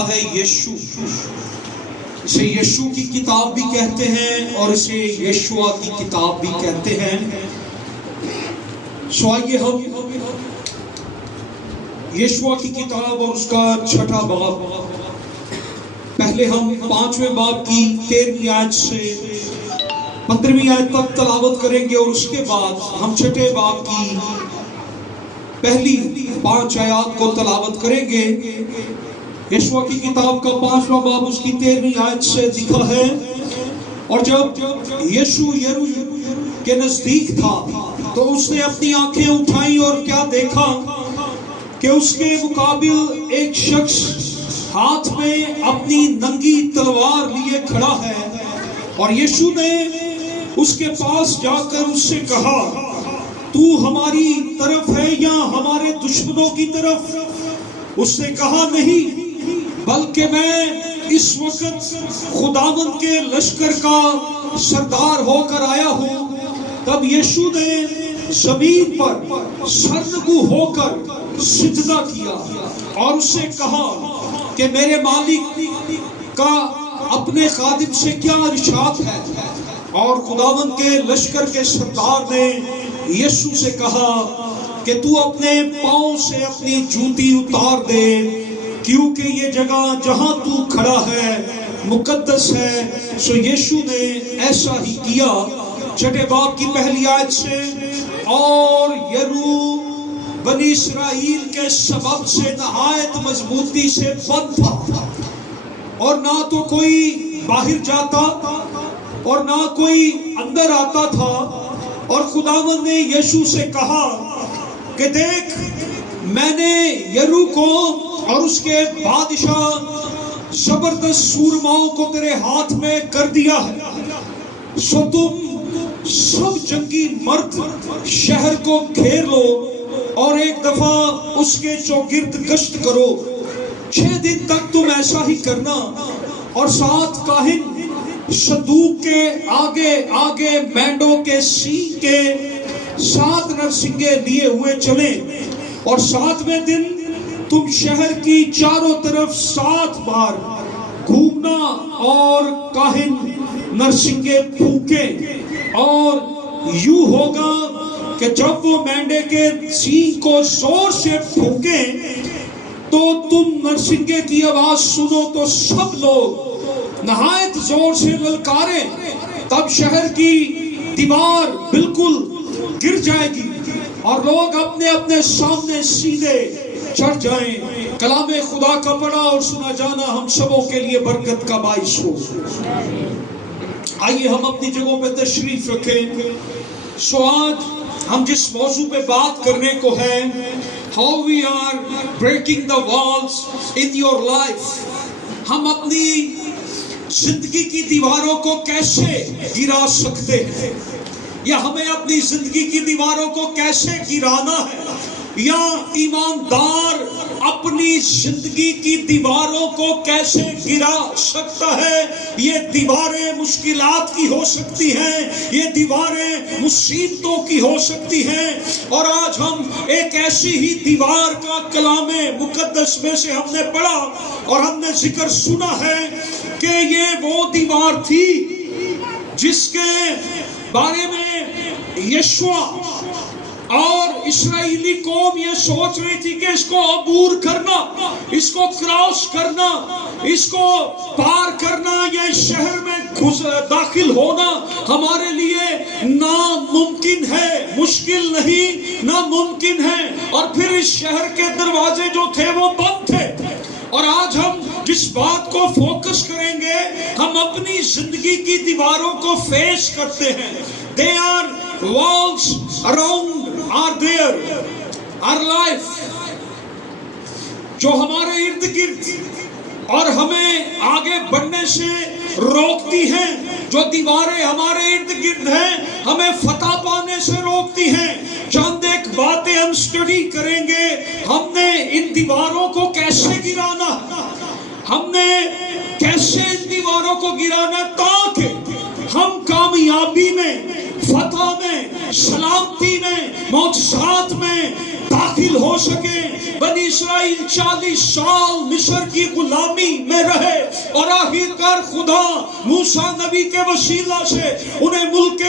لکھا ہے یشوع. اسے یشوع کی کتاب بھی کہتے ہیں اور اسے یشوع کی کتاب بھی کہتے ہیں. سو آئیے ہم یشوع کی کتاب اور اس کا 6واں باب، پہلے ہم 5ویں باب کی 13ویں آیت سے 15ویں آیت تک تلاوت کریں گے، اور اس کے بعد ہم 6 باب کی پہلی 5 آیات کو تلاوت کریں گے. یشوع کی کتاب کا 5واں باب اس کی 13ویں آیت سے لکھا ہے، اور جب یشوع یریحو کے نزدیک تھا تو اس نے اپنی آنکھیں اٹھائیں اور کیا دیکھا کہ اس کے مقابل ایک شخص ہاتھ میں اپنی ننگی تلوار لیے کھڑا ہے. اور یشوع نے اس کے پاس جا کر اس سے کہا، تو ہماری طرف ہے یا ہمارے دشمنوں کی طرف؟ اس نے کہا، نہیں، بلکہ میں اس وقت خداوند کے لشکر کا سردار ہو کر آیا ہوں. تب یشوع نے زمین پر سرنگو ہو کر سجدہ کیا اور اس سے کہا کہ میرے مالک کا اپنے خادم سے کیا ارشاد ہے؟ اور خداوند کے لشکر کے سردار نے یشوع سے کہا کہ تو اپنے پاؤں سے اپنی جوتی اتار دے، کیونکہ یہ جگہ جہاں تو کھڑا ہے مقدس ہے. سو یشوع نے ایسا ہی کیا. 6 باب کی پہلی آیت سے، اور یریحو بنی اسرائیل کے سبب سے نہایت مضبوطی سے بند تھا، اور نہ تو کوئی باہر جاتا اور نہ کوئی اندر آتا تھا. اور خداوند نے یشوع سے کہا کہ دیکھ، میں نے یریحو کو اور اس کے بادشاہ زبردست سورماؤں کو تیرے ہاتھ میں کر دیا ہے. سو تم سب جنگی مرد شہر کو گھیر لو اور ایک دفعہ اس کے چوگرد گشت کرو. 6 دن تک تم ایسا ہی کرنا. اور 7 کاہن صندوق کے آگے آگے مینڈوں کے سینگ کے 7 نرسنگے لیے ہوئے چلیں، اور 7ویں دن تم شہر کی چاروں طرف 7 بار گھومنا اور کاہن نرسنگے پھونکیں. اور یوں ہوگا کہ جب وہ مینڈے کے سینگ کو زور سے پھونکیں تو تم نرسنگے کی آواز سنو تو سب لوگ نہایت زور سے للکاریں. تب شہر کی دیوار بالکل گر جائے گی اور لوگ اپنے اپنے سامنے سیدھے چڑھ جائیں. کلام خدا کا پڑھا اور سنا جانا ہم سبوں کے لیے برکت کا باعث ہو. آئیے ہم اپنی جگہوں پہ تشریف رکھیں. سو آج ہم جس موضوع پہ بات کرنے کو ہے، how we are breaking the walls in your life. ہم اپنی زندگی کی دیواروں کو کیسے گرا سکتے ہیں، یا ہمیں اپنی زندگی کی دیواروں کو کیسے گرانا ہے، یا ایماندار اپنی زندگی کی دیواروں کو کیسے گرا سکتا ہے. یہ دیواریں مشکلات کی ہو سکتی ہیں، یہ دیواریں مصیبتوں کی ہو سکتی ہیں. اور آج ہم ایک ایسی ہی دیوار کا کلام مقدس میں سے ہم نے پڑھا اور ہم نے ذکر سنا ہے کہ یہ وہ دیوار تھی جس کے بارے میں یشوع اور اسرائیلی قوم یہ سوچ رہی تھی کہ اس کو عبور کرنا، اس کو کراس کرنا، اس کو پار کرنا، یا اس شہر میں داخل ہونا ہمارے لیے ناممکن ہے. مشکل نہیں، ناممکن ہے. اور پھر اس شہر کے دروازے جو تھے وہ بند تھے. اور آج ہم جس بات کو فوکس کریں گے، ہم اپنی زندگی کی دیواروں کو فیس کرتے ہیں. They are walls around are there, our life, جو ہمارے ارد گرد اور ہمیں آگے بڑھنے سے روکتی ہیں. جو دیواریں ہمارے ارد گرد ہیں ہمیں فتح پانے سے روکتی ہیں. چند ایک باتیں ہم سٹڈی کریں گے. ہم نے ان دیواروں کو کیسے گرانا، ہم نے کیسے ان دیواروں کو گرانا تاکہ ہم کامیابی میں، فتح میں، سلامتی میں، معجزات میں داخل ہو سکیں. بنی اسرائیل 40 سال مصر کی غلامی بنے رہے اور آخر کار خدا موسیٰ نبی کے وسیلہ سے انہیں ملک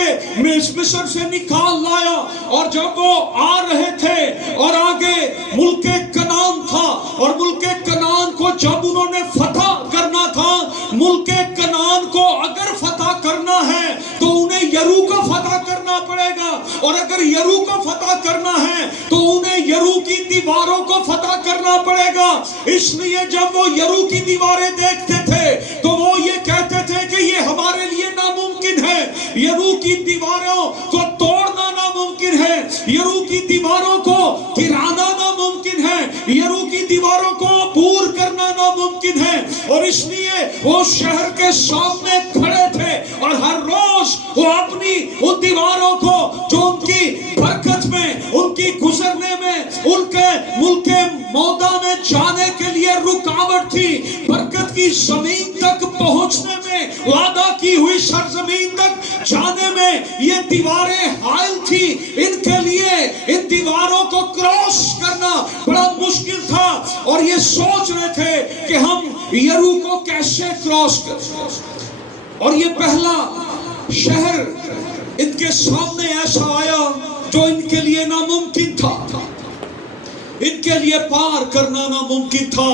مصر سے نکال لایا. اور جب وہ آ رہے تھے اور آگے ملک کنعان تھا اور ملک کنعان کو جب انہوں نے فتح کرنا تھا, ملک کنعان کو اگر فتح کرنا ہے تو انہیں یرو کو فتح کرنا پڑے گا, اور اگر یرو کو فتح کرنا ہے تو انہیں یرو کی دیواروں کو فتح کرنا پڑے گا. اس لیے جب وہ یرو کی دیواریں دیکھتے تھے تو وہ یہ کہتے تھے کہ یہ ہمارے لیے ناممکن ہے, یرو کی دیواروں کو توڑنا ناممکن ہے, یرو کی دیواروں کو گرانا ناممکن ہے, یرو کی دیواروں کو عبور کرنا ناممکن ہے. اور اس لیے وہ شہر کے سامنے کھڑے تھے اور ہر روز وہ اپنی ان دیواروں کو جو ان کی برکت میں, ان کی گزرنے میں, ان کے ملک مودا میں جانے کے لیے رکاوٹ تھی, برکت کی زمین تک پہنچنے میں, وعدہ کی ہوئی سرزمین تک جانے میں یہ دیواریں حائل تھی. ان کے لیے ان دیواروں کو کراس کرنا بڑا مشکل تھا اور یہ سوچ رہے تھے کہ ہم یرو کو کیسے کراس کریں. اور یہ پہلا شہر ان کے سامنے ایسا آیا جو ان کے لیے ناممکن تھا, ان کے لیے پار کرنا ناممکن تھا.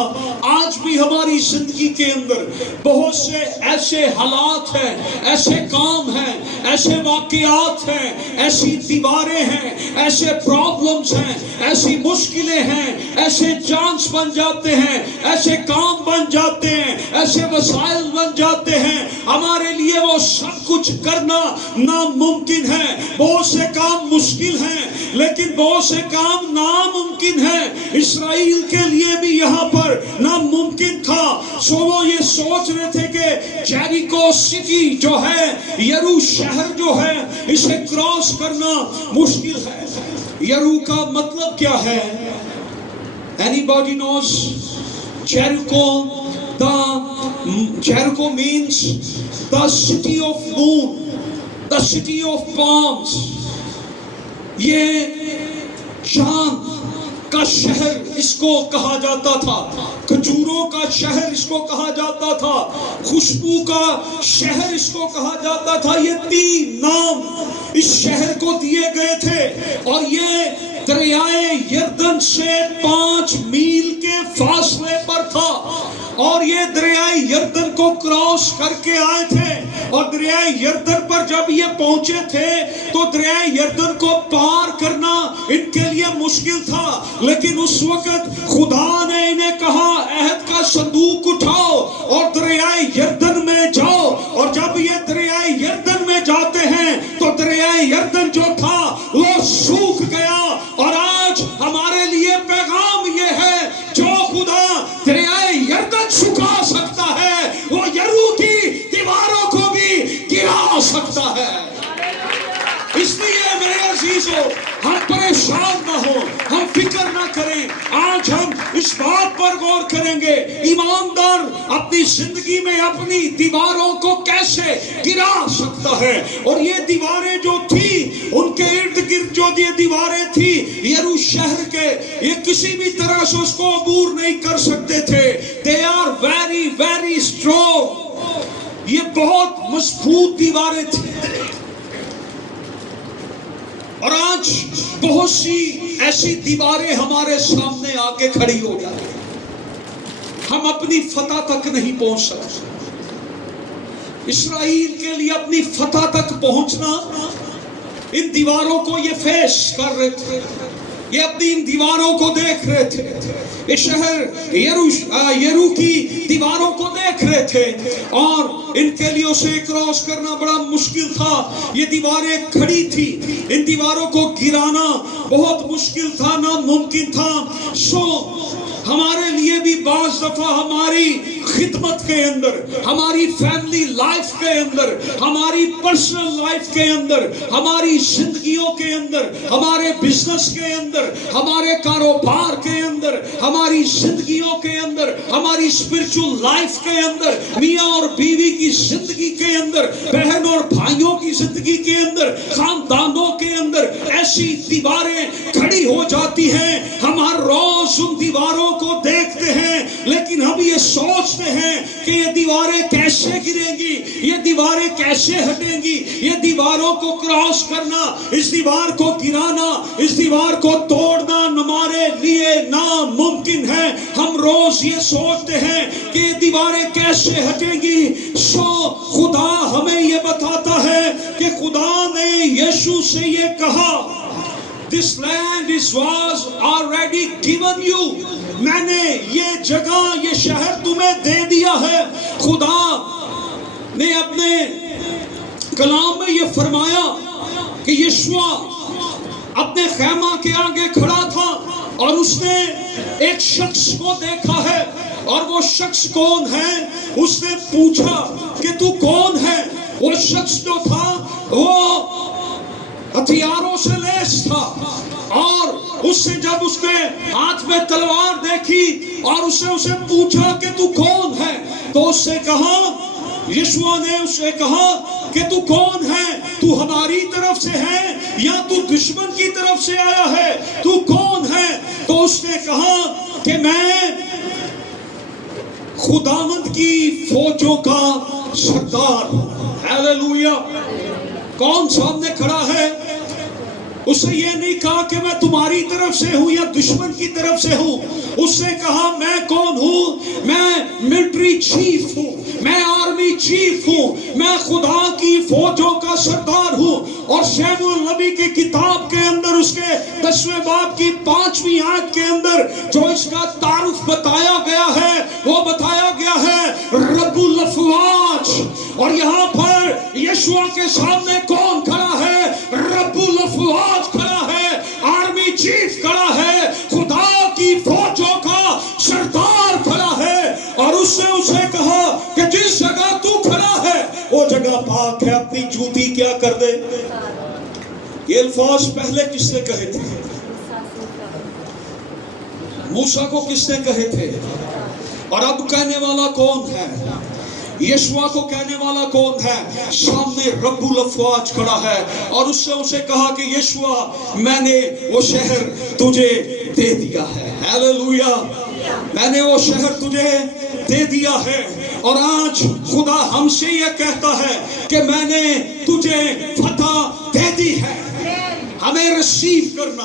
آج بھی ہماری زندگی کے اندر بہت سے ایسے حالات ہیں, ایسے کام ہیں, ایسے واقعات ہیں, ایسی دیواریں ہیں, ایسے پرابلمز ہیں, ایسی مشکلیں ہیں, ایسے چانس بن جاتے ہیں, ایسے کام بن جاتے ہیں, ایسے وسائل بن جاتے ہیں, ہمارے لیے وہ سب کچھ کرنا ناممکن ہے. بہت سے کام مشکل ہیں لیکن بہت سے کام ناممکن ہیں. اسرائیل کے لیے بھی یہاں پر ناممکن تھا. سو وہ یہ سوچ رہے تھے کہ جیریکو سٹی جو ہے, یرو شہر جو ہے, اسے کراس کرنا مشکل ہے. یرو کا مطلب کیا ہے؟ Anybody knows? Jericho means the city of moon, the city of palms. یہ چاند کا شہر اس کو کہا جاتا تھا, کھجوروں کا شہر اس کو کہا جاتا تھا, خوشبو کا شہر اس کو کہا جاتا تھا. یہ تین نام اس شہر کو دیے گئے تھے اور یہ دریائے یردن سے 5 میل کے فاصلے پر تھا. اور یہ دریائے یردن کو کراس کر کے آئے تھے اور دریائے یردن پر جب یہ پہنچے تھے تو دریائے یردن کو پار کرنا ان کے لیے مشکل تھا. لیکن اس وقت خدا نے انہیں کہا عہد کا صندوق اٹھاؤ اور دریائے یردن میں جاؤ. اور جب یہ دریائے یردن میں جاتے ہیں تو دریائے یردن جو تھا وہ سوکھ گیا. اور آج ہمارے لیے پیغام یہ ہے, جو خدا دریائے یردن سکھا سکتا ہے وہ یرو کی دیواروں کو بھی گرا سکتا ہے. اس لیے میرے عزیزو, ہم پریشان نہ ہو, ہم فکر نہ کریں. آج ہم اس بات پر غور کریں گے ایماندار اپنی زندگی میں اپنی دیواروں کو کیسے گرا سکتا ہے. اور یہ دیواریں جو تھی, ان کے ارد گرد جو یہ دیواریں تھی یرو شہر کے, یہ کسی بھی طرح سے اس کو عبور نہیں کر سکتے تھے. They are very very strong. یہ بہت مضبوط دیواریں تھیں. اور آج بہت سی ایسی دیواریں ہمارے سامنے آ کے کھڑی ہو جاتی ہیں, ہم اپنی فتح تک نہیں پہنچ سکتے. اسرائیل کے لیے اپنی فتح تک پہنچنا, ان دیواروں کو یہ فیس کر رہے تھے, یہ اپنی ان دیواروں کو دیکھ رہے تھے, یہ شہر یرو کی دیواروں کو دیکھ رہے تھے اور ان کے لیے اسے کراس کرنا بڑا مشکل تھا. یہ دیواریں کھڑی تھی, ان دیواروں کو گرانا بہت مشکل تھا, ناممکن تھا. سو ہمارے لیے بھی بعض دفعہ ہماری خدمت کے اندر, ہماری فیملی لائف کے اندر, ہماری پرسنل لائف کے اندر, ہماری زندگیوں کے اندر, ہمارے بزنس کے اندر, ہمارے کاروبار کے اندر, ہماری زندگیوں کے اندر, ہماری اسپرچول لائف کے اندر, میاں اور بیوی کی زندگی کے اندر, بہن اور بھائیوں کی زندگی کے اندر, خاندانوں کے اندر ایسی دیواریں کھڑی ہو جاتی ہیں. ہم ہر روز ان دیواروں کو دیکھتے ہیں لیکن ہم یہ سوچتے ہیں کہ یہ دیواریں کیسے گریں گی, یہ دیواریں کیسے ہٹیں گی, یہ دیواروں کو کراس کرنا, اس دیوار کو گرانا, اس دیوار کو توڑنا ہمارے لیے ناممکن ہے. ہم روز یہ سوچتے ہیں کہ یہ دیواریں کیسے ہٹیں گی. سو خدا ہمیں یہ بتاتا ہے کہ خدا نے یشوع سے یہ کہا, This land was already given you. میں نے یہ جگہ, یہ شہر تمہیں دے دیا ہے. خدا نے اپنے کلام میں یہ فرمایا کہ یشوع اپنے خیمہ کے آگے کھڑا تھا اور اس نے ایک شخص کو دیکھا ہے. اور وہ شخص کون ہے؟ اس نے پوچھا کہ تو کون ہے؟ وہ شخص جو تھا وہ ہتھیاروں سے لیس تھا, اور اس سے جب اس کے ہاتھ میں تلوار دیکھی اور اسے پوچھا کہ تو کون ہے, تو اس سے کہا, یشوع نے اس سے کہا کہ تو کون ہے؟ تو ہماری طرف سے ہے یا تو دشمن کی طرف سے آیا ہے؟ تو کون ہے؟ تو اس نے کہا کہ میں خداوند کی فوجوں کا سردار ہوں. ہیلیلویا. کون سامنے کھڑا ہے؟ اس نے یہ نہیں کہا کہ میں تمہاری طرف سے ہوں یا دشمن کی طرف سے ہوں. اس نے کہا میں کون ہوں؟ میں ملٹری چیف ہوں, میں آرمی چیف ہوں, میں خدا کی فوجوں کا سردار ہوں. اور شموئیل نبی کی کتاب کے اندر اس کے 10ویں باب کی 5ویں آیت کے اندر جو اس کا تعارف بتایا گیا ہے, وہ بتایا گیا ہے رب الافواج. اور یہاں پر یشوع کے سامنے کون کھڑا ہے؟ رب الافواج کھڑا ہے, آرمی چیف کھڑا ہے, خدا کی فوجوں کا سردار کھڑا ہے. اور اس نے اسے کہا کہ جس جگہ تو کھڑا ہے وہ جگہ پاک ہے, اپنی جوتی کیا کر دے. یہ الفاظ پہلے کس نے کہے تھے؟ موسیٰ کو کس نے کہے تھے؟ اور اب کہنے والا کون ہے؟ یشوع کو کہنے والا کون ہے؟ سامنے رب الافواج کھڑا ہے. اور اس سے اسے کہا کہ یشوع میں نے وہ شہر تجھے دے دیا ہے. ہیلیلویا. میں نے وہ شہر تجھے دے دیا ہے. اور آج خدا ہم سے یہ کہتا ہے کہ میں نے تجھے فتح دے دی ہے. ہمیں ریسیو کرنا,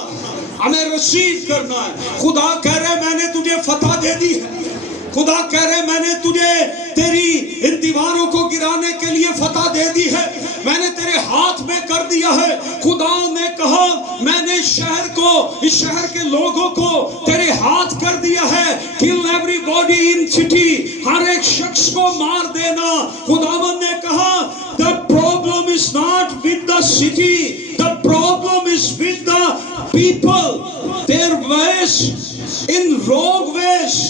ہمیں ریسیو کرنا ہے. خدا کہہ رہے میں نے تجھے فتح دے دی ہے. خدا کہہ رہے میں نے تجھے تیری ان دیواروں کو گرانے کے لیے فتح دے دی ہے, میں نے تیرے ہاتھ میں کر دیا ہے. خدا نے کہا میں نے شہر کو, اس شہر کے لوگوں کو تیرے ہاتھ کر دیا ہے. kill everybody in city, ہر ایک شخص کو مار دینا. خداوند نے کہا the problem is not with the city, the problem is with the people, their ways in wrong ways.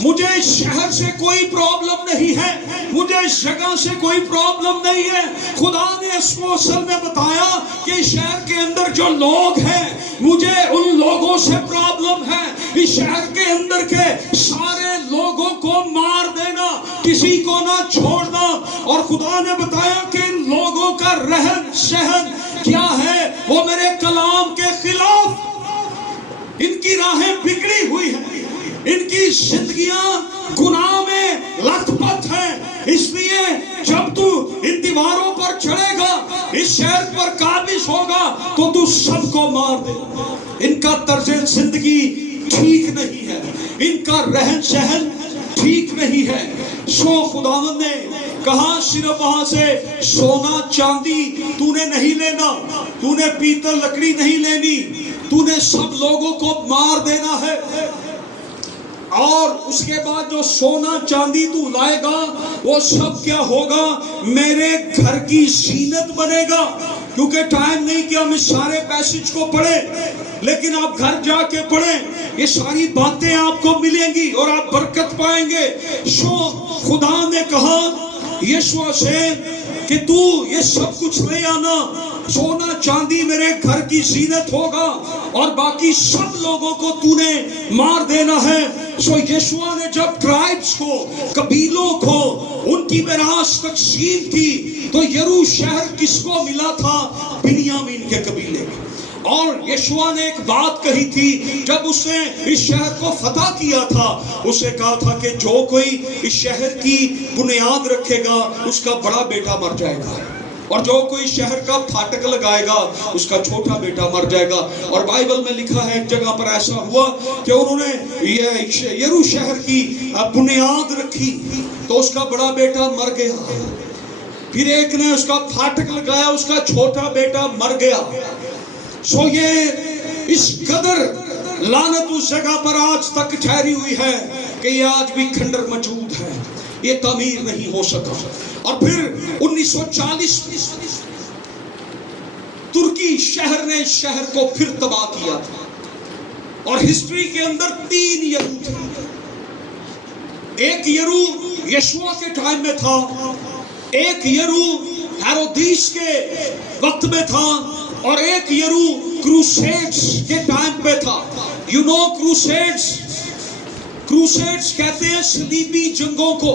مجھے اس شہر سے کوئی پرابلم نہیں ہے, مجھے اس جگہ سے کوئی پرابلم نہیں ہے. خدا نے اس کو اصل میں بتایا کہ اس شہر کے اندر جو لوگ ہیں مجھے ان لوگوں سے پرابلم ہے. اس شہر کے اندر کے سارے لوگوں کو مار دینا, کسی کو نہ چھوڑنا. اور خدا نے بتایا کہ ان لوگوں کا رہن سہن کیا ہے, وہ میرے کلام کے خلاف, ان کی راہیں بگڑی ہوئی ہیں, ان کی زندگیاں گناہ میں لت پت ہیں. اس لیے جب تو ان دیواروں پر چڑھے گا, اس شہر پر قابض ہوگا, تو تو سب کو مار دے. ان کا طرز زندگی ٹھیک نہیں ہے, ان کا رہن سہن ٹھیک نہیں ہے. سو خداوند نے کہا صرف وہاں سے سونا چاندی تو نے نہیں لینا, تو نے پیتل لکڑی نہیں لینی, تو نے سب لوگوں کو مار دینا ہے. اور اس کے بعد جو سونا چاندی تو لائے گا وہ سب کیا ہوگا؟ میرے گھر کی زینت بنے گا. کیونکہ ٹائم نہیں کہ ہم اس سارے پیسج کو پڑھیں, لیکن آپ گھر جا کے پڑھیں, یہ ساری باتیں آپ کو ملیں گی اور آپ برکت پائیں گے. سو خدا نے کہا یشوع سے کہ تو یہ سب کچھ لے آنا, سونا چاندی میرے گھر کی زینت ہوگا, اور باقی سب لوگوں کو تو نے مار دینا ہے. سو یشوع نے جب ٹرائبز کو, قبیلوں کو ان کی میراث تقسیم کی, تو یرو شہر کس کو ملا تھا؟ بنیامین کے قبیلے. اور یشوع نے ایک بات کہی تھی جب اس نے اس شہر کو فتح کیا تھا، اسے کہا تھا کہ جو کوئی اس شہر کی بنیاد رکھے گا اس کا بڑا بیٹا مر جائے گا، اور جو کوئی شہر کا پھاٹک لگائے گا اس کا چھوٹا بیٹا مر جائے گا۔ اور بائبل میں لکھا ہے ایک جگہ پر ایسا ہوا کہ انہوں نے یرو شہر کی بنیاد رکھی تو اس کا بڑا بیٹا مر گیا، پھر ایک نے اس کا پھاٹک لگایا، اس کا چھوٹا بیٹا مر گیا۔ سو یہ اس قدر لعنت اس جگہ پر آج تک ٹھہری ہوئی ہے کہ یہ آج بھی کھنڈر موجود ہے، یہ تعمیر نہیں ہو سکا۔ اور پھر 1940 ترکی شہر نے اس شہر کو پھر تباہ کیا تھا، اور ہسٹری کے اندر 3 یرو تھے۔ ایک یرو یشوع کے ٹائم میں تھا، ایک یرو ہیرودیس کے وقت میں تھا، اور ایک یرو کروسیڈز کے ٹائم پہ تھا۔ یو نو کروسیڈز کہتے ہیں صلیبی جنگوں کو۔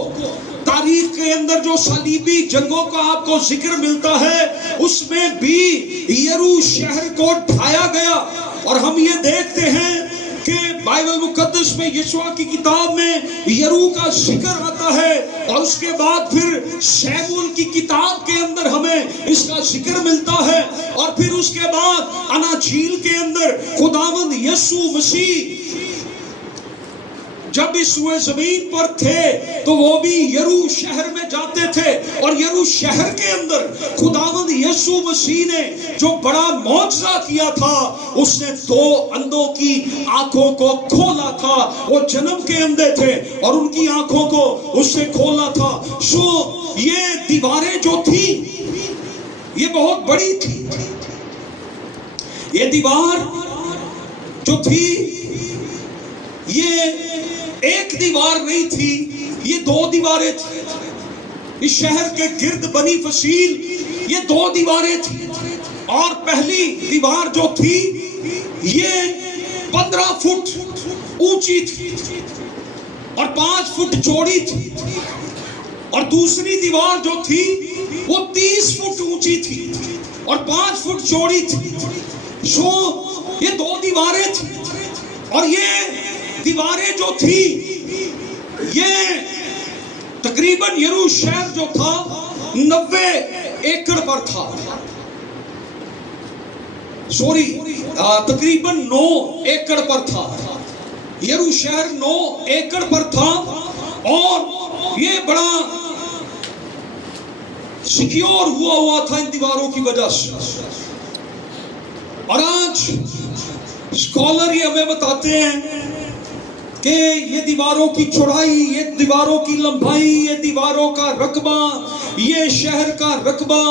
تاریخ کے اندر جو صلیبی جنگوں کا آپ کو ذکر ملتا ہے اس میں بھی یرو شہر کو ڈھایا گیا، اور ہم یہ دیکھتے ہیں کہ بائبل مقدس میں یشوع کی کتاب میں یرو کا ذکر آتا ہے، اور اس کے بعد پھر شموئیل کی کتاب کے اندر ہمیں اس کا ذکر ملتا ہے، اور پھر اس کے بعد اناجیل کے اندر خداوند یسوع مسیح جب اس روئے زمین پر تھے تو وہ بھی یرو شہر میں جاتے تھے، اور یرو شہر کے اندر خداوند یسوع مسیح نے جو بڑا معجزہ کیا تھا، اس نے 2 اندھوں کی آنکھوں کو کھولا تھا۔ وہ جنم کے اندھے تھے اور ان کی آنکھوں کو اس نے کھولا تھا۔ سو یہ دیواریں جو تھی یہ بہت بڑی تھی۔ یہ دیوار جو تھی یہ ایک دیوار نہیں تھی، یہ 2 دیواریں تھی۔ اس شہر کے گرد بنی فصیل یہ 2 دیواریں تھی، اور پہلی دیوار جو تھی یہ 15 فٹ اونچی تھی اور 5 فٹ چوڑی تھی، اور دوسری دیوار جو تھی وہ 30 فٹ اونچی تھی اور 5 فٹ چوڑی تھی۔ سو یہ 2 دیواریں تھی، اور یہ دیواریں جو تھی یہ تقریباً یرو شہر جو تھا 90 ایکڑ پر تھا، تقریباً 9 ایکڑ پر تھا۔ یرو شہر 9 ایکڑ پر تھا، اور یہ بڑا سیکیور ہوا تھا ان دیواروں کی وجہ سے۔ اور آج اسکالر یہ ہمیں بتاتے ہیں کہ یہ دیواروں کی چوڑائی، یہ دیواروں کی لمبائی، یہ دیواروں کا رقبہ، یہ شہر کا رقبہ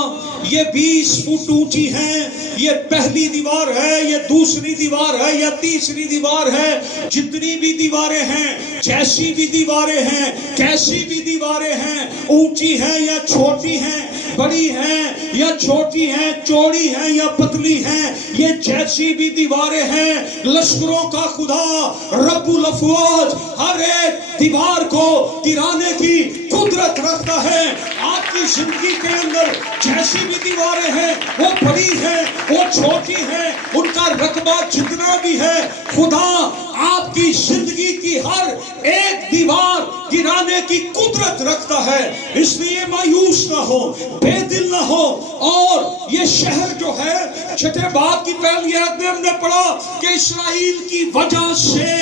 یہ 20 فٹ اونچی ہے۔ یہ پہلی دیوار ہے، یہ دوسری دیوار ہے، یا تیسری دیوار ہے۔ جتنی بھی دیواریں ہیں، جیسی بھی دیواریں ہیں، کیسی بھی دیواریں ہیں، اونچی ہیں یا چھوٹی ہیں، بڑی ہیں یا چھوٹی ہیں، چوڑی ہیں یا پتلی ہیں، یہ جیسی بھی دیواریں ہیں، لشکروں کا خدا رب الافواج ہر ایک دیوار کو گرانے کی قدرت رکھتا ہے۔ آپ کی زندگی کے اندر جیسی بھی دیواریں ہیں، وہ بڑی ہیں، وہ چھوٹی ہیں، ان کا رقبہ جتنا بھی ہے، خدا آپ کی زندگی کی ہر ایک دیوار گرانے کی قدرت رکھتا ہے۔ اس لیے مایوس نہ ہو، بے دل نہ ہو۔ اور یہ شہر جو ہے، 6 باب کی پہلی آیت میں ہم نے پڑھا کہ اسرائیل کی وجہ سے،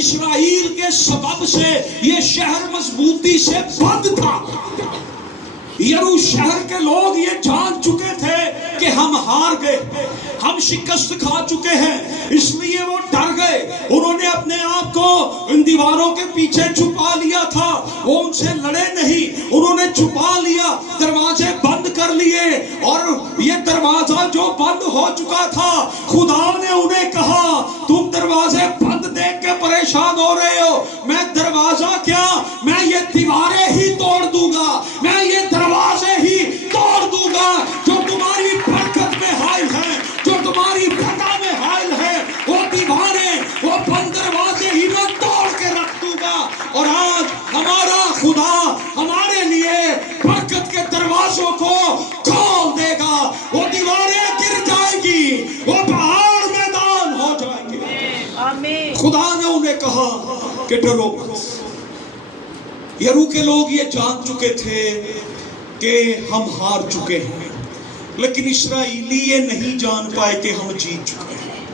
اسرائیل کے سبب سے یہ شہر مضبوطی سے بند تھا۔ یرو شہر کے لوگ یہ جان چکے تھے کہ ہم ہار گئے، ہم شکست کھا چکے ہیں، اس لیے وہ ڈر گئے۔ انہوں نے اپنے آپ کو ان دیواروں کے پیچھے چھپا لیا تھا، وہ ان سے لڑے نہیں، انہوں نے چھپا لیا، دروازے بند کر لیے۔ اور یہ دروازہ جو بند ہو چکا تھا، خدا نے انہیں کہا تم دروازے بند دیکھ کے پریشان ہو رہے ہو، میں دروازہ کیا، میں یہ دیواریں ہی توڑ دوں گا، میں یہ دروازے ہی توڑ دوں گا جو تمہاری برکت میں حائل ہیں، جو تمہاری فتح میں حائل ہے۔ وہ دیواریں، وہ بند دروازے ہی میں توڑ کے رکھ دوں گا۔ اور آج ہمارا خدا ہمارے لیے برکت کے دروازوں کو کھول دے گا۔ وہ دیواریں گر جائے گی، وہ پہاڑ میں کہ ڈرو مت. یرو کے لوگ یہ جان چکے تھے کہ ہم ہار چکے ہیں، لیکن اسرائیلی یہ نہیں جان پائے کہ ہم جیت چکے ہیں.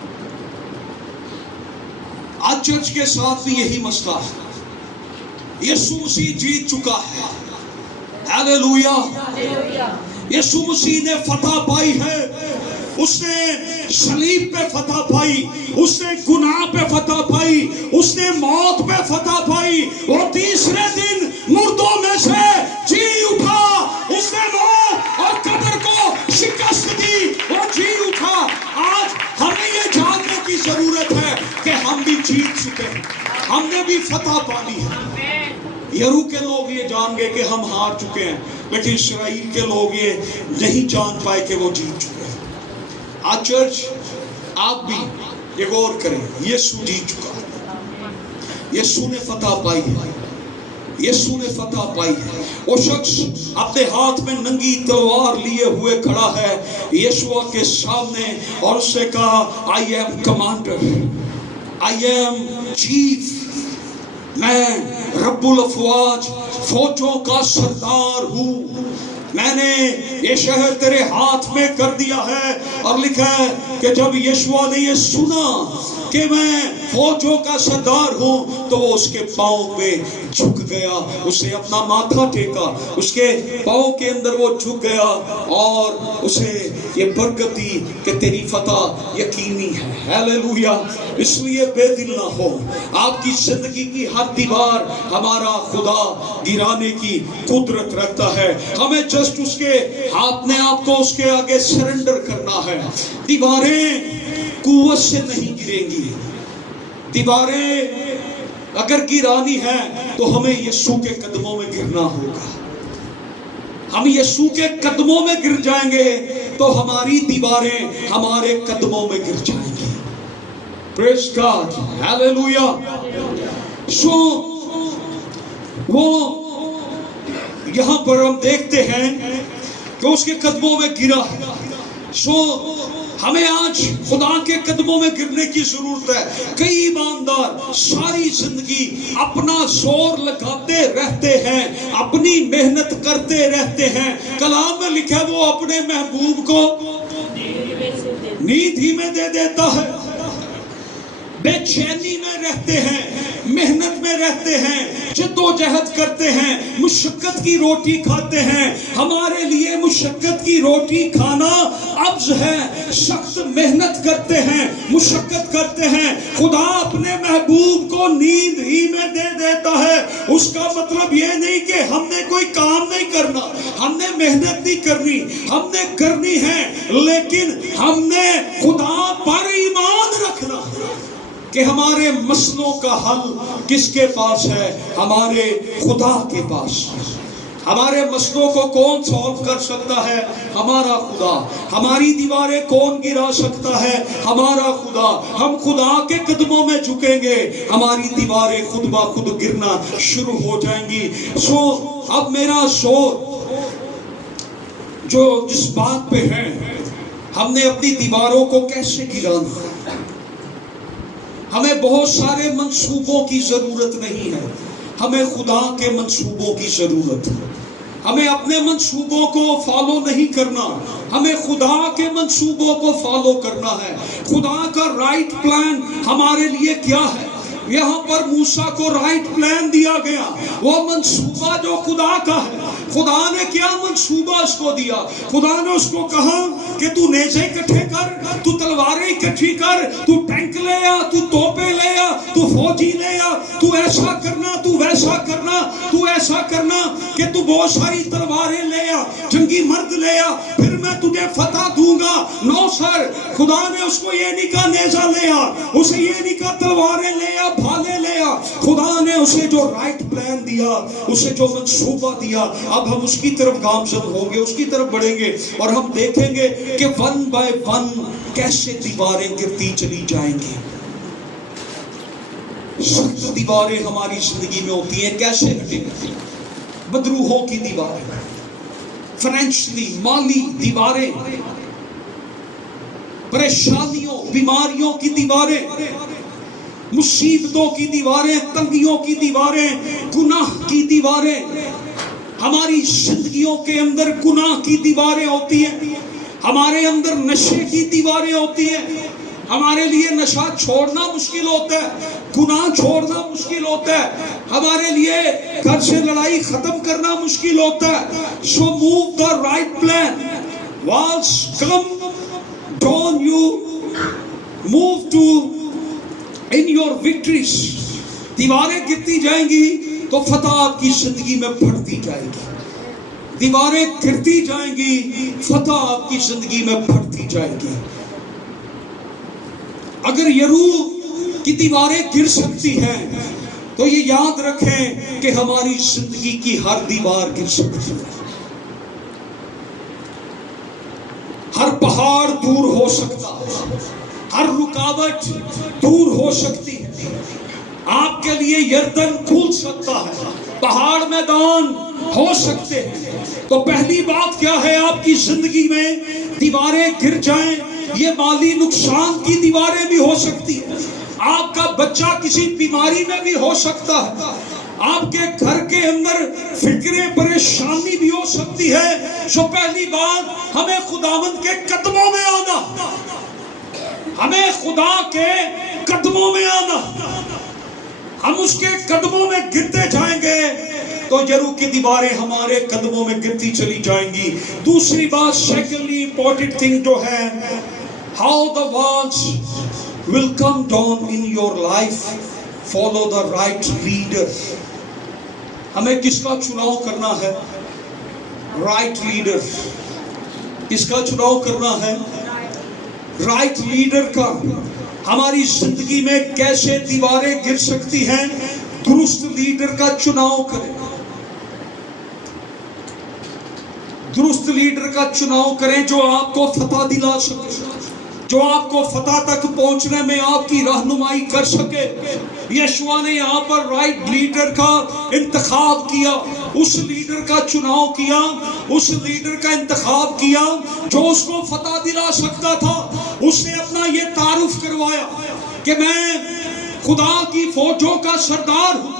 آج چرچ کے ساتھ بھی یہی مسئلہ ہے. یسوع مسیح جیت چکا ہے. ہیلیلویا. یسوع مسیح نے فتح پائی ہے. اس نے صلیب پہ فتح پائی، اس نے گناہ پہ فتح پائی، اس نے موت پہ فتح پائی. وہ تیسرے دن مردوں میں سے جی اٹھا. اس نے موت اور قبر کو شکست دی، وہ جی اٹھا. آج ہمیں یہ جاننے کی ضرورت ہے کہ ہم بھی جیت چکے ہیں، ہم نے بھی فتح پانی ہے. یرو کے لوگ یہ جان گئے کہ ہم ہار چکے ہیں، لیکن اسرائیل کے لوگ یہ نہیں جان پائے کہ وہ جیت چکے ہیں. آج چرچ آپ بھی ایک اور کریں. یسوع جیت چکا ہے، یسوع نے فتح پائی ہے، یسوع نے فتح پائی ہے. وہ شخص اپنے ہاتھ میں ننگی تلوار لیے ہوئے کھڑا ہے یسوع کے سامنے اور اس سے کہا I am commander, I am chief, میں رب الافواج فوجوں کا سردار ہوں. میں نے یہ شہر تیرے ہاتھ میں کر دیا ہے. اور لکھا ہے کہ جب یشوع نے یہ سنا کہ میں فوجوں کا سردار ہوں تو وہ اس کے پاؤں میں جھک گیا، اسے اپنا ماتھا ٹیکا، اس کے پاؤں کے اندر وہ جھک گیا اور اسے یہ برکت دی کہ تیری فتح یقینی ہے. ہیلیلویا. اس لیے بے دل نہ ہو. آپ کی زندگی کی ہر دیوار ہمارا خدا گرانے کی قدرت رکھتا ہے. ہمیں جسٹ اس کے اپنے آپ کو اس کے آگے سرنڈر کرنا ہے. دیواریں قوت سے نہیں گریں گی. دیواریں اگر گرانی ہے تو ہمیں یسوع کے قدموں میں گرنا ہوگا. ہم یسوع کے قدموں میں گر جائیں گے تو ہماری دیواریں ہمارے قدموں میں گر جائیں گی. پریز گاڈ. ہیلیلویا. سو وہ یہاں پر ہم دیکھتے ہیں کہ اس کے قدموں میں گرا ہے. سو ہمیں آج خدا کے قدموں میں گرنے کی ضرورت ہے. کئی ایماندار ساری زندگی اپنا زور لگاتے رہتے ہیں، اپنی محنت کرتے رہتے ہیں. کلام میں لکھا وہ اپنے محبوب کو نیند ہی میں دے دیتا ہے. بے چینی میں رہتے ہیں، محنت میں رہتے ہیں، جد و جہد کرتے ہیں، مشقت کی روٹی کھاتے ہیں. ہمارے لیے مشقت کی روٹی کھانا ابز ہے. سخت محنت کرتے ہیں، مشقت کرتے ہیں. خدا اپنے محبوب کو نیند ہی میں دے دیتا ہے. اس کا مطلب یہ نہیں کہ ہم نے کوئی کام نہیں کرنا، ہم نے محنت نہیں کرنی، ہم نے کرنی ہے، لیکن ہم نے خدا پر ایمان رکھنا کہ ہمارے مسئلوں کا حل کس کے پاس ہے؟ ہمارے خدا کے پاس. ہمارے مسئلوں کو کون سالو کر سکتا ہے؟ ہمارا خدا. ہماری دیواریں کون گرا سکتا ہے؟ ہمارا خدا. ہم خدا کے قدموں میں جھکیں گے، ہماری دیواریں خود بخود گرنا شروع ہو جائیں گی. سو اب میرا زور جو جس بات پہ ہے، ہم نے اپنی دیواروں کو کیسے گرانا ہے. ہمیں بہت سارے منصوبوں کی ضرورت نہیں ہے، ہمیں خدا کے منصوبوں کی ضرورت ہے. ہمیں اپنے منصوبوں کو فالو نہیں کرنا، ہمیں خدا کے منصوبوں کو فالو کرنا ہے. خدا کا رائٹ پلان ہمارے لیے کیا ہے؟ یہاں پر موسیٰ کو رائٹ پلان دیا گیا. وہ منصوبہ جو خدا کا ہے، خدا نے کیا منصوبہ اس کو دیا؟ خدا نے اس کو کہا کہ تو نیزے اکٹھے کر، تو تلواریں اکٹھی کر، تو ٹینک لے آ، تو توپے لے آ، تو فوجی لے آ، تو ایسا کرنا، تو ویسا کرنا، تو ایسا کرنا کہ تو بہت ساری تلواریں لے آ، جنگی مرد لے آ، پھر میں تجھے فتح دوں گا. نو سر، خدا نے اس کو یہ نہیں کہا نیزہ لے آ، اسے یہ نہیں کہا تلواریں لے آ، بھالے لے آ. خدا نے اسے جو رائٹ پلان دیا، اسے جو منصوبہ دیا، اب ہم اس کی طرف گامزن ہوں گے، اس کی طرف بڑھیں گے اور ہم دیکھیں گے کہ ون بائی ون کیسے دیواریں گرتی چلی جائیں گی. سخت دیواریں ہماری زندگی میں ہوتی ہیں، کیسے ہٹیں گی؟ بدروہوں کی دیواریں، فائنینشلی مالی دیواریں، پریشانیوں بیماریوں کی دیواریں، مصیبتوں کی دیواریں، تنگیوں کی دیواریں، گناہ کی دیواریں، ہماری زندگیوں کے اندر گناہ کی دیواریں ہوتی ہیں، ہمارے اندر نشے کی دیواریں ہوتی ہیں، ہمارے لیے نشہ چھوڑنا مشکل ہوتا ہے، گناہ چھوڑنا مشکل ہوتا ہے، ہمارے لیے گھر سے لڑائی ختم کرنا مشکل ہوتا ہے. So move the right plan. Walls come down, you move to in your victories. دیواریں گرتی جائیں گی تو فتح آپ کی زندگی میں بڑھتی جائے گی. دیواریں گرتی جائیں گی، فتح آپ کی زندگی میں بڑھتی جائے گی. اگر یرو کی دیواریں گر سکتی ہیں تو یہ یاد رکھیں کہ ہماری زندگی کی ہر دیوار گر سکتی ہے. ہر پہاڑ دور ہو سکتا ہے، ہر رکاوٹ دور ہو سکتی ہے. آپ کے لیے یردن کھل سکتا ہے، پہاڑ میدان ہو سکتے ہیں. تو پہلی بات کیا ہے؟ آپ کی زندگی میں دیواریں گر جائیں، یہ مالی نقصان کی دیواریں بھی ہو سکتی ہیں، آپ کا بچہ کسی بیماری میں بھی ہو سکتا ہے، آپ کے گھر کے اندر فکریں پریشانی بھی ہو سکتی ہے. سو پہلی بات، ہمیں خداوند کے قدموں میں آنا، ہمیں خدا کے قدموں میں آنا. ہم اس کے قدموں میں گرتے جائیں گے تو یرو کی دیواریں ہمارے قدموں میں گرتی چلی جائیں گی. دوسری بات، سیکنڈلی امپورٹنٹ تھنگ جو ہے، how the walls will come down in your life. Follow the right leader. ہمیں کس کا چناؤ کرنا ہے؟ Right leader. کس کا چناؤ کرنا ہے؟ رائٹ لیڈر کا. ہماری زندگی میں کیسے دیواریں گر سکتی ہیں؟ درست لیڈر کا چناؤ کریں. درست لیڈر کا چناؤ کریں جو آپ کو فتح دلا سکے، جو آپ کو فتح تک پہنچنے میں آپ کی رہنمائی کر سکے. یشوع نے یہاں پر رائٹ لیڈر کا انتخاب کیا، اس لیڈر کا چناؤ کیا، اس لیڈر کا انتخاب کیا جو اس کو فتح دلا سکتا تھا. اس نے اپنا یہ تعارف کروایا کہ میں خدا کی فوجوں کا سردار ہوں.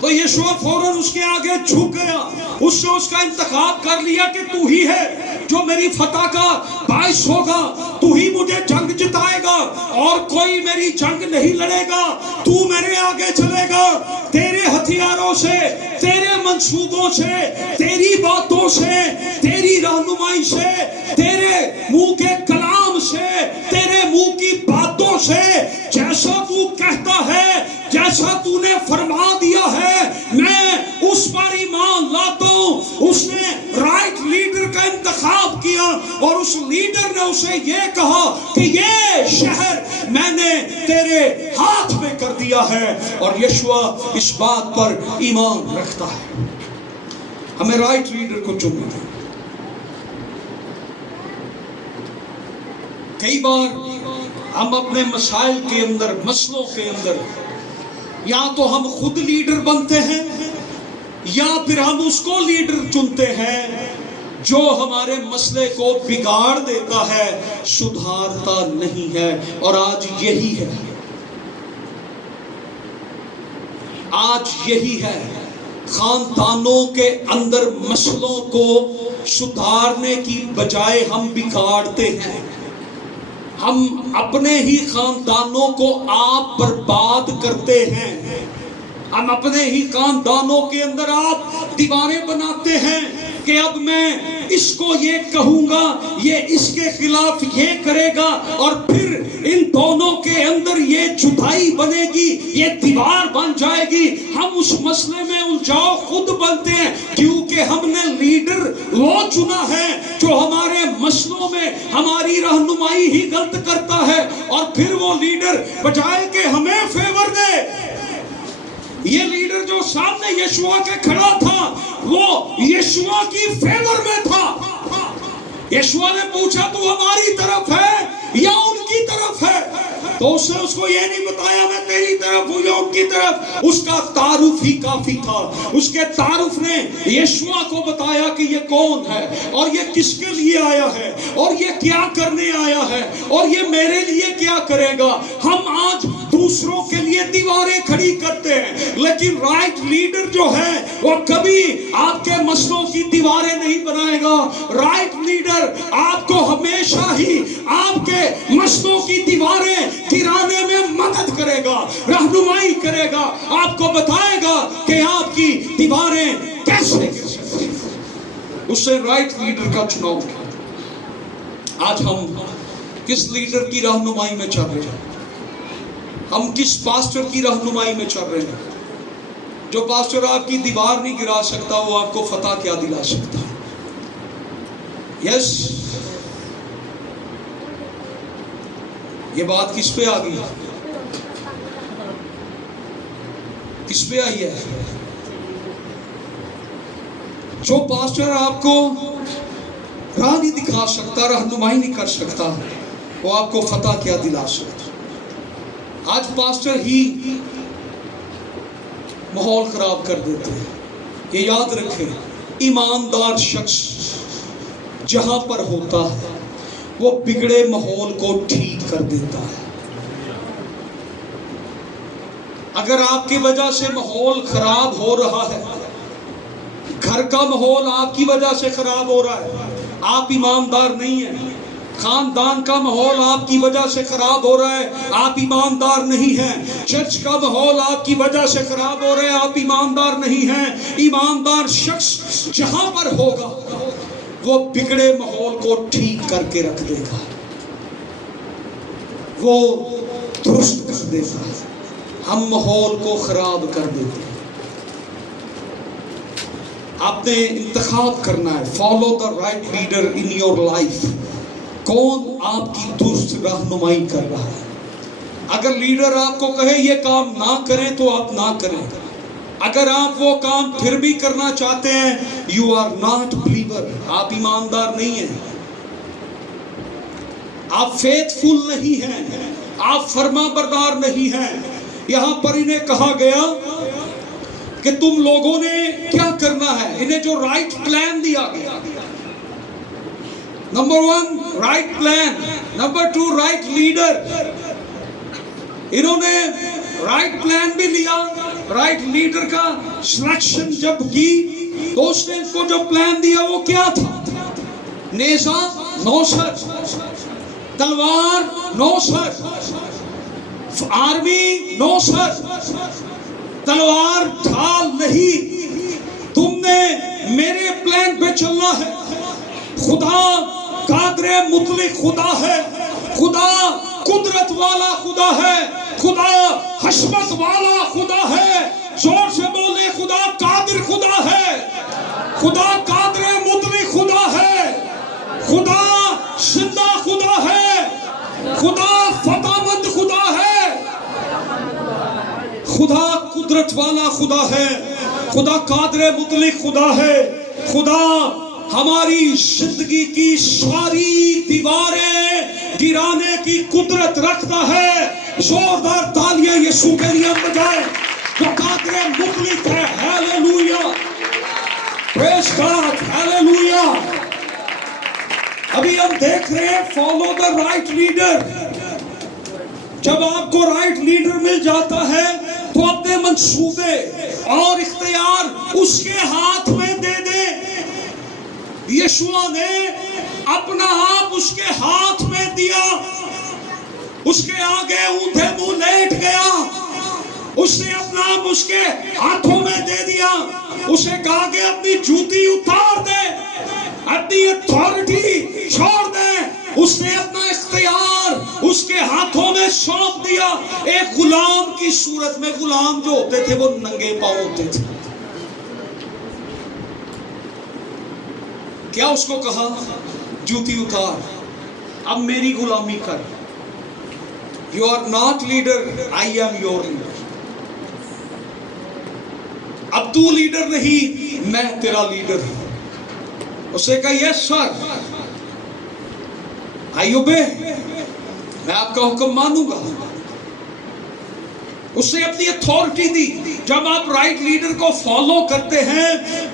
تو یشوع فوراً اس کے آگے جھک گیا. اس نے اس کا انتخاب کر لیا کہ تو ہی ہے جو میری فتح کا باعث ہوگا، تو ہی مجھے جنگ جتائے گا، اور کوئی میری جنگ نہیں لڑے گا. تو میرے آگے چلے گا، تیرے ہتھیاروں سے، تیرے منصوبوں سے، تیری باتوں سے، تیری رہنمائی سے، تیرے منہ کے کلام سے، تیرے منہ کی باتوں سے، جیسا تو کہتا ہے، جیسا تو نے فرما دیا ہے، میں اس پر ایمان لاتا ہوں. اس نے رائٹ لیڈر کا انتخاب کیا اور اس لیڈر نے اسے یہ کہا کہ یہ شہر میں نے تیرے ہاتھ میں کر دیا ہے. اور یشوع اس بات پر ایمان رکھتا ہے. ہمیں رائٹ لیڈر کو چننا ہے. کئی بار ہم اپنے مسائل کے اندر، مسئلوں کے اندر، یا تو ہم خود لیڈر بنتے ہیں یا پھر ہم اس کو لیڈر چنتے ہیں جو ہمارے مسئلے کو بگاڑ دیتا ہے، سدھارتا نہیں ہے. اور آج یہی ہے، آج یہی ہے. خاندانوں کے اندر مسئلوں کو سدھارنے کی بجائے ہم بگاڑتے ہیں. ہم اپنے ہی خاندانوں کو آپ برباد کرتے ہیں. ہم اپنے ہی خاندانوں کے اندر آپ دیواریں بناتے ہیں کہ اب میں اس کو یہ کہوں گا، یہ اس کے خلاف یہ کرے گا، اور پھر ان دونوں کے اندر یہ جدائی بنے گی، یہ دیوار بن جائے گی. ہم اس مسئلے میں الجھاؤ خود بنتے ہیں کیونکہ ہم نے لیڈر وہ چنا ہے جو ہمارے مسئلوں میں ہماری رہنمائی ہی غلط کرتا ہے. اور پھر وہ لیڈر بجائے کہ ہمیں فیور دے، یہ لیڈر جو سامنے یشوع کے کھڑا تھا وہ یشوع کی فیور میں تھا. یشوع نے پوچھا تو ہماری طرف ہے یا ان کی طرف ہے؟ تو اس نے اس کو یہ نہیں بتایا میں تیری طرف ہوں یا ان کی طرف. اس کا تعارف ہی کافی تھا. اس کے تعارف نے یشوع کو بتایا کہ یہ کون ہے اور یہ کس کے لیے آیا ہے اور یہ کیا کرنے آیا ہے اور یہ میرے لیے کیا کرے گا. ہم آج دوسروں کے لیے دیواریں کھڑی کرتے ہیں، لیکن رائٹ لیڈر جو ہے وہ کبھی آپ کے مسئلوں کی دیواریں نہیں بنائے گا۔ رائٹ لیڈر آپ کو ہمیشہ ہی آپ کے مسئلوں کی دیواریں گرانے میں مدد کرے گا، رہنمائی کرے گا، آپ کو بتائے گا کہ آپ کی دیواریں کیسے گر سکتی ہیں۔ اس سے رائٹ لیڈر کا چناؤ کیا۔ آج ہم کس لیڈر کی رہنمائی میں چل رہے ہیں؟ ہم کس پاسٹر کی رہنمائی میں چل رہے ہیں؟ جو پاسٹر آپ کی دیوار نہیں گرا سکتا، وہ آپ کو فتح کیا دلا سکتا ہے؟ یس، یہ بات کس پہ آ گئی؟ کس پہ آئی ہے؟ جو پاسٹر آپ کو راہ نہیں دکھا سکتا، رہنمائی نہیں کر سکتا، وہ آپ کو فتح کیا دلا سکتا؟ آج پاسٹر ہی ماحول خراب کر دیتے ہیں۔ یہ یاد رکھیں، ایماندار شخص جہاں پر ہوتا ہے وہ بگڑے ماحول کو ٹھیک کر دیتا ہے۔ اگر آپ کی وجہ سے ماحول خراب ہو رہا ہے، گھر کا ماحول آپ کی وجہ سے خراب ہو رہا ہے، آپ ایماندار نہیں ہیں، خاندان کا ماحول آپ کی وجہ سے خراب ہو رہا ہے، آپ ایماندار نہیں ہیں، چرچ کا ماحول آپ کی وجہ سے خراب ہو رہا ہے، آپ ایماندار نہیں ہیں۔ ایماندار شخص جہاں پر ہوگا وہ بگڑے ماحول کو ٹھیک کر کے رکھ دے گا، وہ درست کر دے گا۔ ہم ماحول کو خراب کر دیتے ہیں۔ آپ نے انتخاب کرنا ہے، follow the right leader in your life. کون آپ کی درست رہنمائی کر رہا ہے؟ اگر لیڈر آپ کو کہے یہ کام نہ کریں تو آپ نہ کریں۔ اگر آپ وہ کام پھر بھی کرنا چاہتے ہیں، یو آر ناٹ بلیور، آپ ایماندار نہیں ہیں، آپ فیتھ فل نہیں ہیں، آپ فرما بردار نہیں ہیں۔ یہاں پر انہیں کہا گیا کہ تم لوگوں نے کیا کرنا ہے، انہیں جو رائٹ پلان دیا گیا۔ Number 1 right plan, number 2 right leader. انہوں نے رائٹ پلان بھی لیا، رائٹ لیڈر کا سلیکشن جب کی تو اس نے ان کو جو پلان دیا وہ کیا تھا؟ نیزہ 9 سر، تلوار 9 سر، آرمی 9 سر، تلوار ڈھال نہیں، تم نے میرے پلان پہ چلنا ہے۔ خدا قادر مطلق خدا ہے، خدا قدرت والا خدا ہے، خدا حشمت والا خدا ہے۔ زور سے بولے، خدا قادر خدا ہے، خدا قادر مطلق خدا ہے، خدا زندہ خدا ہے، خدا فتح مند خدا ہے، خدا قدرت والا خدا ہے، خدا قادر مطلق خدا ہے۔ خدا ہماری زندگی کی ساری دیواریں گرانے کی قدرت رکھتا ہے۔ زوردار تالیاں یسوع کے لیے بجائے، جو قادر مطلق ہے۔ ہیلیلویا، پریز گاڈ، ہیلیلویا۔ ابھی ہم دیکھ رہے ہیں فالو دا رائٹ لیڈر۔ جب آپ کو رائٹ لیڈر مل جاتا ہے تو اپنے منصوبے اور اختیار اس کے ہاتھ میں دے دیں۔ یشوع نے اپنا آپ اس کے ہاتھ میں دیا، اس کے آگے اونٹے منہ لیٹ گیا، اس نے اپنا آپ اس کے ہاتھوں میں دے دیا، اسے کہا کہ اپنی جوتی اتار دے، اپنی اتھارٹی چھوڑ دے۔ اس نے اپنا اختیار اس کے ہاتھوں میں سونپ دیا۔ ایک غلام کی صورت میں، غلام جو ہوتے تھے وہ ننگے پاؤں ہوتے تھے، کیا اس کو کہا؟ جوتی اتار، اب میری غلامی کر۔ You are not leader, I am your leader. اب تو لیڈر نہیں، میں تیرا لیڈر ہوں۔ اسے کہا یس سر، آئی اوبے، میں آپ کا حکم مانوں گا۔ اس نے اپنی اتھارٹی دی۔ جب آپ رائٹ لیڈر کو فالو کرتے ہیں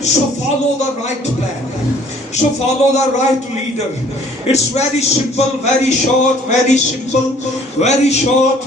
So follow the right plan. So follow the right leader. It's very simple, very short, very simple, very short.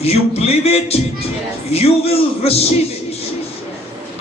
You believe it, you will receive it.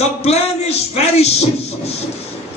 The plan is very simple.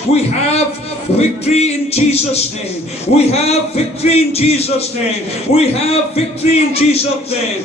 we have victory in Jesus name, we have victory in Jesus name, we have victory in Jesus name।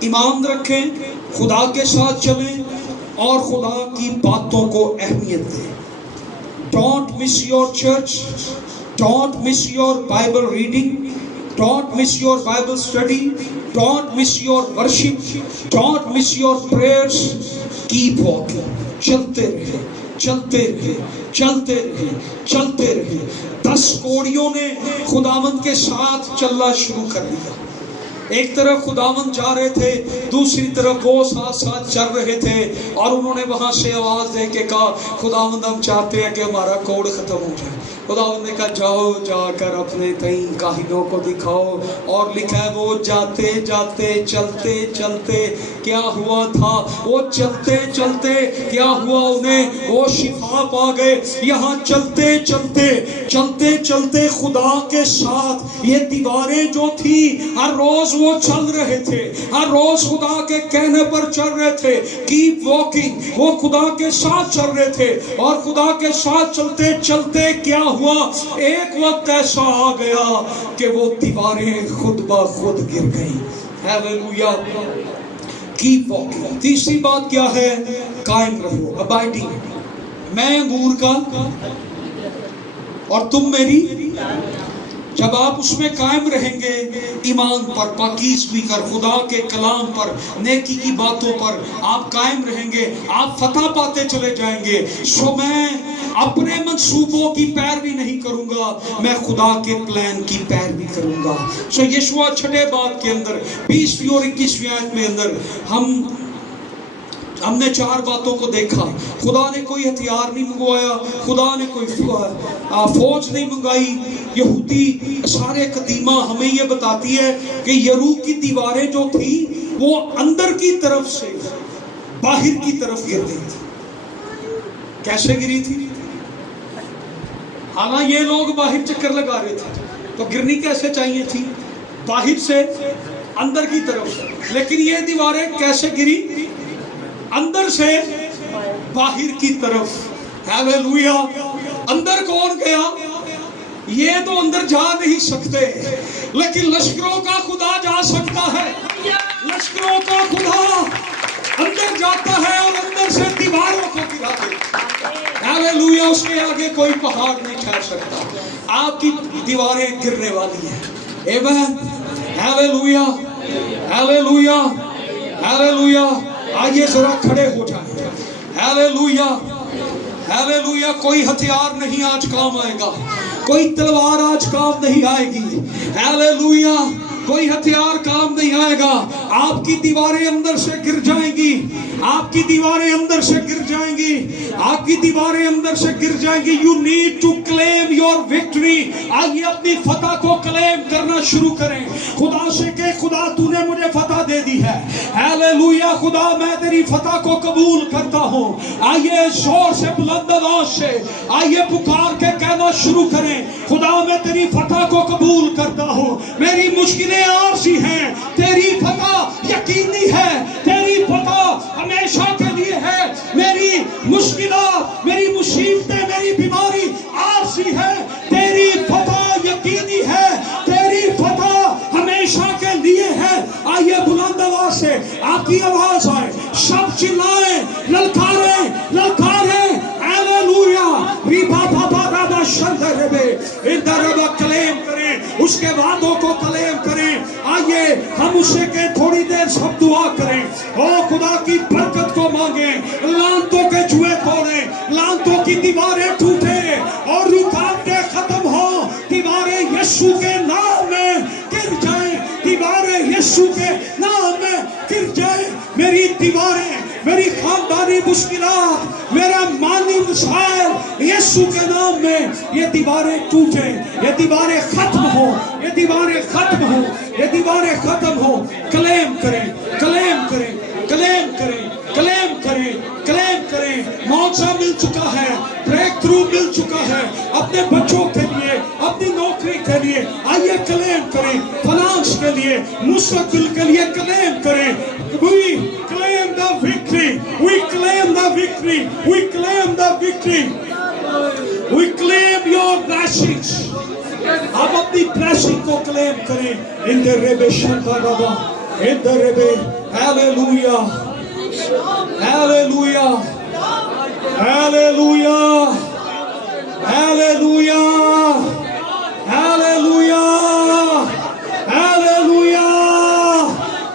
ایمان رکھیں, خدا کے ساتھ چلیں اور خدا کی باتوں کو اہمیت دیں. Don't miss your church, don't miss your Bible reading, don't miss your Bible study, don't miss your worship, don't miss your prayers. Keep walking. چلتے رہے, چلتے رہے, چلتے رہے, چلتے رہے. 10 کوڑیوں نے خداوند کے ساتھ چلنا شروع کر دیا. ایک طرف خداوند جا رہے تھے, دوسری طرف وہ ساتھ ساتھ چل رہے تھے, اور انہوں نے وہاں سے آواز دے کے کہا خداوند ہم چاہتے ہیں کہ ہمارا کوڑ ختم ہو جائے. خداوند نے کہا جاؤ, جا کر اپنے تئیں کاہنوں کو دکھاؤ. اور لکھا ہے وہ جاتے جاتے چلتے چلتے کیا ہوا تھا, وہ چلتے چلتے کیا ہوا انہیں, وہ شفا پا گئے. یہاں چلتے چلتے چلتے چلتے خدا کے ساتھ یہ دیواریں جو تھی ہر روز وہ چل رہے تھے, ہر روز خدا کے کہنے پر چل رہے تھے. کیپ واکنگ, وہ خدا کے ساتھ چل رہے تھے, اور خدا کے ساتھ چلتے چلتے کیا ہوا, ایک وقت ایسا آ گیا کہ وہ دیواریں خود بخود گر گئیں. ہیلیلویا. Keep walking. تیسری بات کیا ہے, قائم رہو. ابائڈنگ. میں انگور کا اور تم میری. جب آپ اس میں قائم رہیں گے, ایمان پر, پاکیزگی پر, خدا کے کلام پر, نیکی کی باتوں پر آپ قائم رہیں گے, آپ فتح پاتے چلے جائیں گے. سو میں اپنے منصوبوں کی پیروی نہیں کروں گا, میں خدا کے پلان کی پیروی کروں گا. سو یشوع 6 باب کے اندر 20ویں اور 21ویں آیت میں اندر ہم نے 4 باتوں کو دیکھا. خدا نے کوئی ہتھیار نہیں منگوایا, خدا نے کوئی فوج نہیں منگائی. یہودی سارے قدیمہ ہمیں یہ بتاتی ہے کہ یرو کی دیواریں جو تھی وہ اندر کی طرف سے باہر کی طرف گر گئی تھی. کیسے گری تھی؟ حالانکہ یہ لوگ باہر چکر لگا رہے تھے تو گرنی کیسے چاہیے تھی؟ باہر سے اندر کی طرف. لیکن یہ دیواریں کیسے گری؟ اندر سے باہر کی طرف. ہیلیلویا. اندر کون گیا؟ یہ تو اندر جا نہیں سکتے, لیکن لشکروں کا خدا جا سکتا ہے. لشکروں کا خدا اندر جاتا ہے اور اندر سے دیواروں کو گرا دیتا ہے. ہیلیلویا. اس کے آگے کوئی پہاڑ نہیں ٹھہر سکتا. آپ کی دیواریں گرنے والی ہیں. آمین. ہیلیلویا. ہیلیلویا. ہیلیلویا. آئیے ذرا کھڑے ہو جائیں. ہیلیلویا. ہیلیلویا. کوئی ہتھیار نہیں آج کام آئے گا, کوئی تلوار آج کام نہیں آئے گی. ہیلیلویا. کوئی ہتھیار کام نہیں آئے گا. آپ کی دیواریں اندر سے گر جائیں گی, آپ کی دیواریں اندر سے گر جائیں گی, آپ کی دیواریں اندر سے گر جائیں گی. You need to claim your victory. آئیے اپنی فتح کو کلیم کرنا شروع کریں. خدا سے کہ خدا تو نے مجھے فتح دے دی ہے. ہیلیلویا. خدا میں تیری فتح کو قبول کرتا ہوں. آئیے زور سے, بلند آواز سے آئیے پکار کے کہنا شروع کریں, خدا میں تیری فتح کو قبول کرتا ہوں. میری مشکلیں عارضی ہیں, تیری فتح یقینی ہے, تیری فتح ہمیشہ کے لیے ہے. میری مشکلات, میری مصیبتیں, میری بیماری عارضی ہے, تیری فتح یقینی ہے, تیری فتح ہمیشہ کے لیے ہے. آئیے بلند آواز سے, آپ کی آواز آئے, سب چلائیں, للکاریں, للکاریں. ہیلیلویا. ریبا بابا رابا شندر بے اندر ربا کلیم کریں, اس کے وعدوں کو کلیم کریں. آئیے ہم اسے کہ تھوڑی دیر سب دعا کریں, او خدا کی برکت کو مانگیں, لعنتوں کے جوئے توڑیں, لعنتوں کی دیواریں ٹوٹیں اور رکاوٹیں ختم ہوں. دیواریں یسوع کے نام میں گر جائیں, دیواریں یسوع کے نام میں گر جائیں. میری دیواریں, میری خاندانی مشکلات, میرا مالی مسائل یسوع کے نام میں یہ دیواریں ٹوٹیں, یہ دیواریں ختم ہوں, یہ دیواریں ختم ہوں, یہ دیواریں ختم ہوں. کلیم کریں, کلیم کریں, کلیم کریں, کلیم کریں, کلیم کریں. معجزہ مل چکا ہے, بریک تھرو مل چکا ہے اپنے بچوں کے لیے, اپنی نوکری کے لیے. آئیے کلیم کریں, فنانس کے لیے, مستقبل کے لیے کلیم کریں. We claim the victory. We claim the victory. We claim the victory. We claim your blessings. آپ اپنی blessing کو claim کریں. In the Rebbe Shantarabha, in the Rebbe Hallelujah. Hallelujah. Hallelujah. Hallelujah. Hallelujah. Hallelujah.